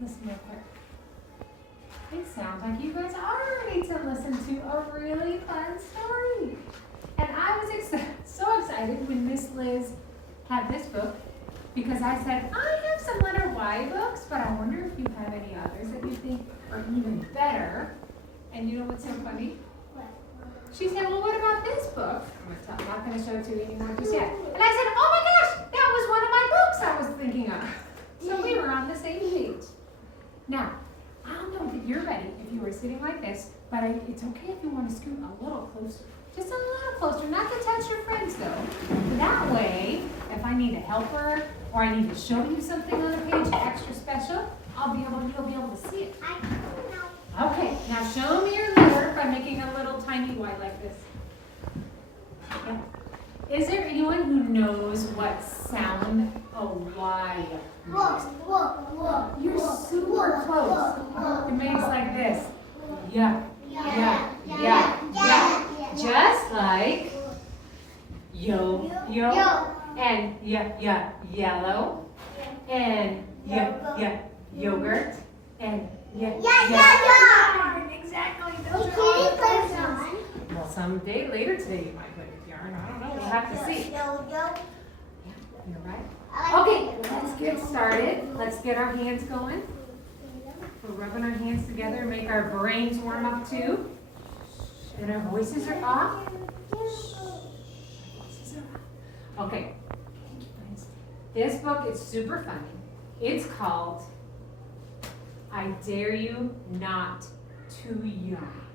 Listen real quick. It sounds like you guys are ready to listen to a really fun story. And I was so excited when Miss Liz had this book because I said, I have some letter Y books, but I wonder if you have any others that you think are even better. And you know what's so funny? She said, well, what about this book? I'm not going to show it to you anymore just yet. And I said, oh my gosh, that was one of my books I was thinking of. So we were on the same page. Now, I don't know if you're ready if you were sitting like this, but it's okay if you want to scoot a little closer. Just a little closer, not to touch your friends though. That way, if I need a helper or I need to show you something on the page extra special, you'll be able to see it. Okay, now show me your letter by making a little tiny Y like this. Okay. Is there anyone who knows what sound a Y makes? You're super close. It makes like this. Yeah. Just like yo, and yellow, and yogurt, and yarn. Exactly. Those are all the sounds. Well, someday later today you might play with yarn. I don't know. We'll have to see. Yeah, you're right. Okay, let's get started. Let's get our hands going. We're rubbing our hands together and make our brains warm up too. And our voices are off. Okay. This book is super funny. It's called I Dare You Not to Yawn.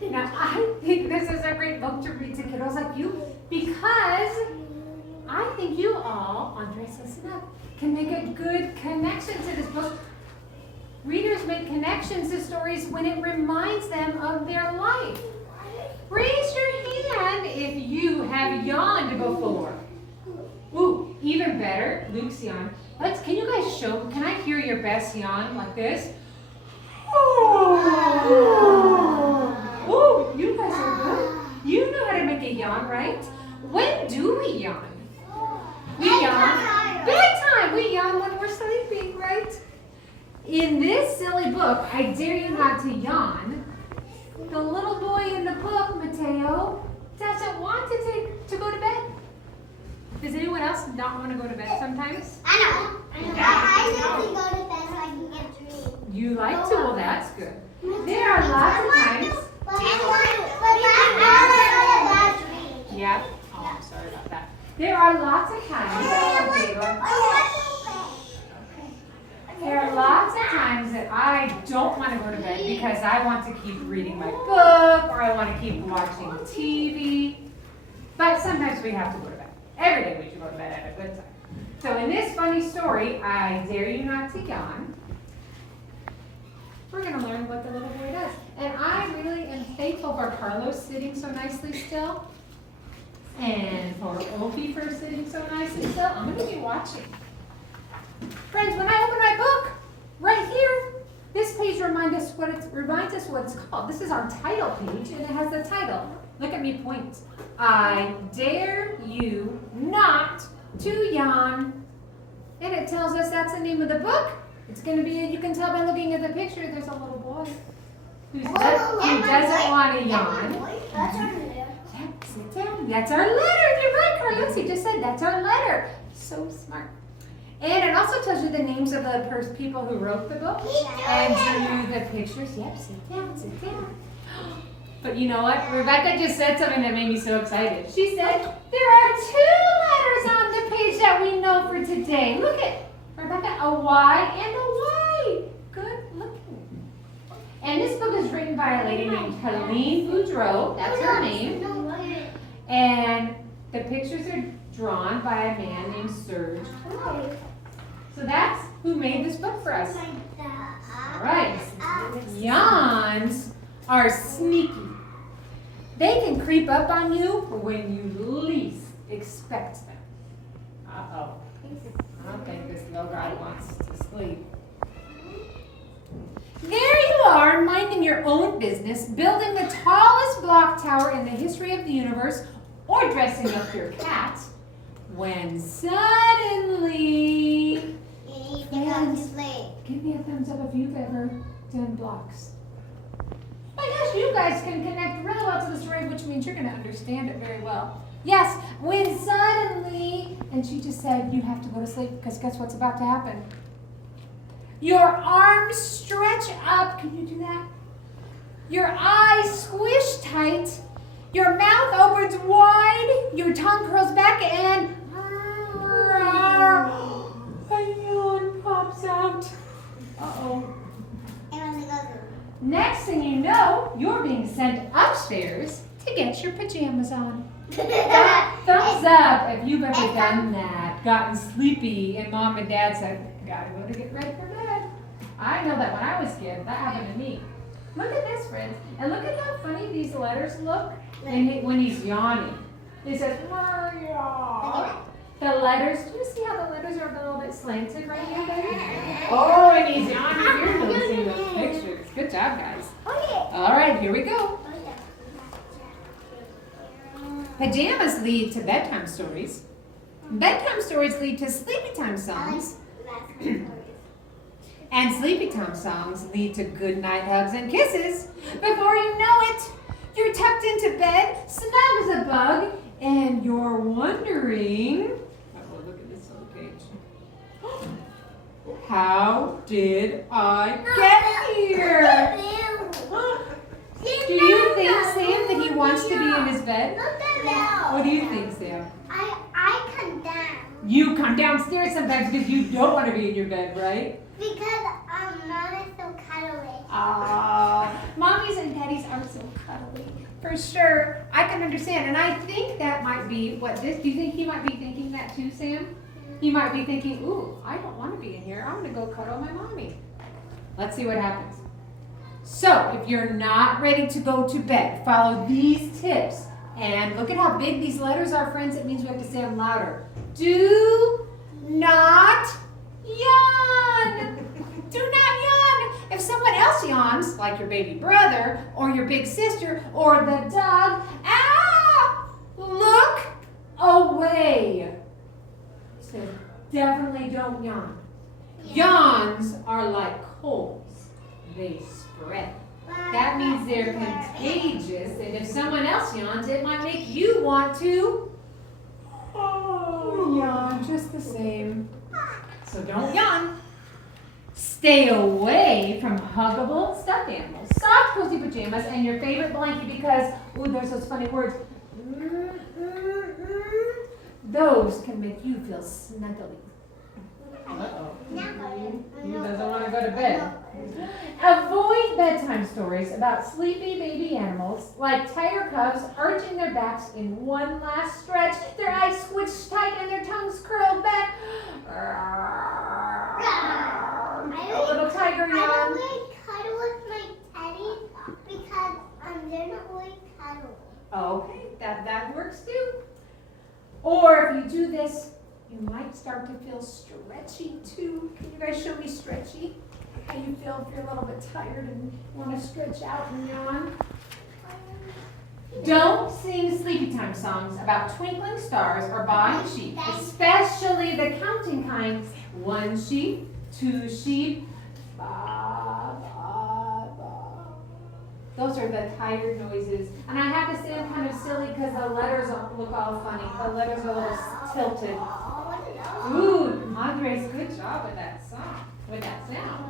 Now, I think this is a great book to read to kiddos like you because I think you all, Andres, listen up, can make a good connection to this book. Readers make connections to stories when it reminds them of their life. Raise your hand if you have yawned before. Ooh, even better, Luke's yawn. Can you guys show, can I hear your best yawn like this? Ooh, you guys are good. You know how to make a yawn, right? When do we yawn? We yawn. Bedtime. We yawn when we're sleeping, right? In this silly book, I Dare You Not to Yawn, the little boy in the book, Mateo, doesn't want to go to bed. Does anyone else not want to go to bed sometimes? I know. I like to go to bed so I can get dreams. You like to? Well, that's good. There are lots of times. Yeah. Oh, I'm sorry about that. There are lots of times. There are lots of times that I don't want to go to bed because I want to keep reading my book or I want to keep watching TV. But sometimes we have to go to bed. Every day we should go to bed at a good time. So in this funny story, I Dare You Not to Yawn, we're going to learn what the little boy does. And I really am thankful for Carlos sitting so nicely still. And for Opie for sitting so nicely still. I'm going to be watching. Friends, when I open my book, right here, this page reminds us what it's called. This is our title page, and it has the title. Look at me point. I dare you not to yawn. And it tells us that's the name of the book. It's going to be, you can tell by looking at the picture, there's a little boy who doesn't want to yawn. That's our letter. Yeah, sit down. That's our letter. You're right, Carlos. He just said that's our letter. So smart. And it also tells you the names of the people who wrote the book and drew the pictures. Yep, sit down, sit down. But you know what? Rebecca just said something that made me so excited. She said, there are 2 letters on the page that we know for today. Look at Rebecca, a Y and a Y. Good looking. And this book is written by a lady named Helene Boudreau. That's her name. And the pictures are drawn by a man named Serge. So that's who made this book for us. All right. Yawns are sneaky. They can creep up on you when you least expect them. Uh-oh. I don't think this little guy wants to sleep. There you are, minding your own business, building the tallest block tower in the history of the universe, or dressing up your cat, when suddenly... You need to go to sleep. Give me a thumbs up if you've ever done blocks. My gosh, you guys can connect really well to the story, which means you're going to understand it very well. Yes, when suddenly, and she just said, you have to go to sleep because guess what's about to happen? Your arms stretch up. Can you do that? Your eyes squish tight. Your mouth opens wide. Your tongue curls back and a yawn pops out. Uh-oh. Next thing you know, you're being sent upstairs to get your pajamas on. Thumbs up if you've ever done that, gotten sleepy, and mom and dad said, gotta go to get ready for bed. I know that when I was a kid, that happened to me. Look at this, friends, and look at how funny these letters look when he's yawning. He says, Maria. The letters, do you see how the letters are a little bit slanted right here, baby? Oh, and he's yawning. You're noticing those pictures. Good job, guys. All right, here we go. Pajamas lead to bedtime stories. Bedtime stories lead to sleepy time songs. And sleepy time songs lead to good night hugs and kisses. Before you know it, you're tucked into bed, snug as a bug, and you're wondering, oh, look at this little page. How did I get here? Do you think, Sam, that he wants to be in his bed? What do you think, Sam? I come down. You come downstairs sometimes because you don't want to be in your bed, right? Because Mom is so cuddly. Oh, mommies and daddies are so cuddly. For sure. I can understand. And I think that might be what this, do you think he might be thinking that too, Sam? He might be thinking, ooh, I don't want to be in here. I'm going to go cuddle my mommy. Let's see what happens. So, if you're not ready to go to bed, follow these tips. And look at how big these letters are, friends. It means we have to say them louder. Do not yawn. Do not yawn. If someone else yawns, like your baby brother or your big sister or the dog, look away. So definitely don't yawn. Yawns are like colds. They spread. That means they're contagious, and if someone else yawns, it might make you want to yawn just the same. So don't yawn. Stay away from huggable stuffed animals, soft cozy pajamas, and your favorite blanket because, ooh, there's those funny words. Those can make you feel snuggly. Uh-oh. He doesn't want to go to bed. Avoid bedtime stories about sleepy baby animals like tiger cubs arching their backs in one last stretch, their eyes squished tight and their tongues curled back. A little tiger yawn. I don't really cuddle with my teddies because they're not really cuddly. Okay, that works too. Or if you do this, you might start to feel stretchy too. Can you guys show me stretchy? How you feel if you're a little bit tired and want to stretch out and yawn? Don't sing sleepy time songs about twinkling stars or buying sheep, especially the counting kinds. 1 sheep, 2 sheep, ba, ba, ba. Those are the tired noises. And I have to say I'm kind of silly because the letters look all funny. The letters are a little tilted. Ooh, Andres, good job with that song, with that sound.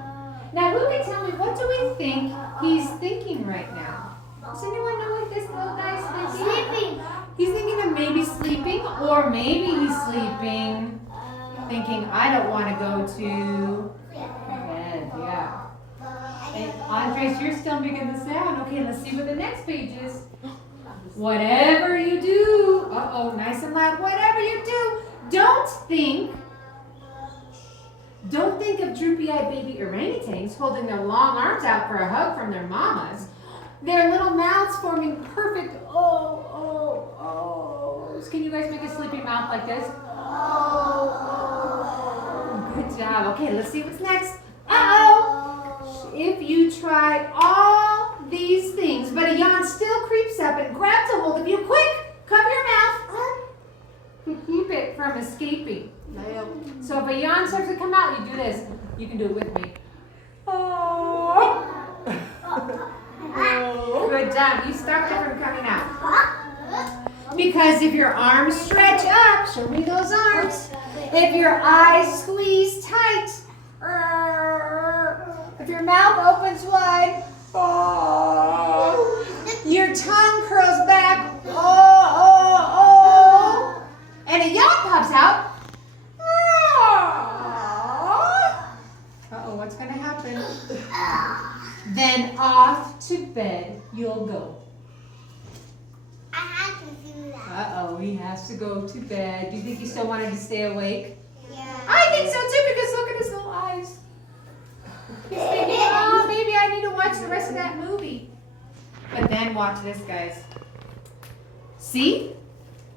Now, who can tell me, what do we think he's thinking right now? Does anyone know what this little guy's thinking? Sleeping. He's thinking of maybe sleeping, or maybe he's sleeping, thinking, I don't want to go to bed, yeah. And Andres, you're still making the sound. Okay, let's see what the next page is. Whatever you do, uh-oh, nice and loud, whatever you do, don't think of droopy-eyed baby orangutans holding their long arms out for a hug from their mamas. Their little mouths forming perfect oh-oh-ohs. Can you guys make a sleepy mouth like this? Oh. Good job. Okay, let's see what's next. Uh-oh. If you try all these things, but a yawn still creeps up and grabs a hold of you, quick, cover your mouth to keep it from escaping. So if a yawn starts to come out, you do this. You can do it with me. job. You stopped it from coming out. Because if your arms stretch up, show me those arms. If your eyes squeeze tight, if your mouth opens wide, your tongue curls back, and a yawn pops out. Uh-oh, what's going to happen? Then off to bed you'll go. I have to do that. Uh-oh, he has to go to bed. Do you think he still wanted to stay awake? Yeah. I think so too, because look at his little eyes. He's thinking, oh, maybe I need to watch the rest of that movie. But then watch this, guys. See?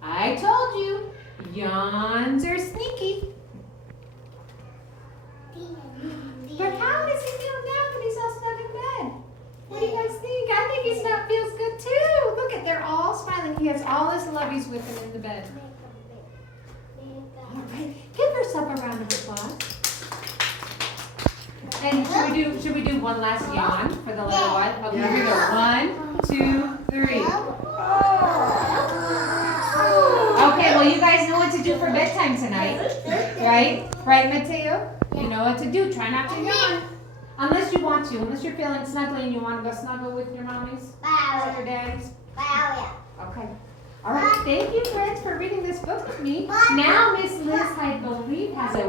I told you. Yawns are sneaky. But how does he feel now that he's all snug in bed? What do you guys think? I think he feels good too. Look at, they're all smiling. He has all his lovies with him in the bed. All right, give yourself a round of applause. And should we do one last yawn for the little one? Okay, here we go. 1, 2, 3. Okay, well you guys know what to do for bedtime tonight, right? Right, Mateo? You know what to do. Try not to yawn. Unless you want to. Unless you're feeling snuggly and you want to go snuggle with your mommies or your daddies. Okay. All right. Thank you, friends, for reading this book with me. Now, Miss Liz, I believe, has a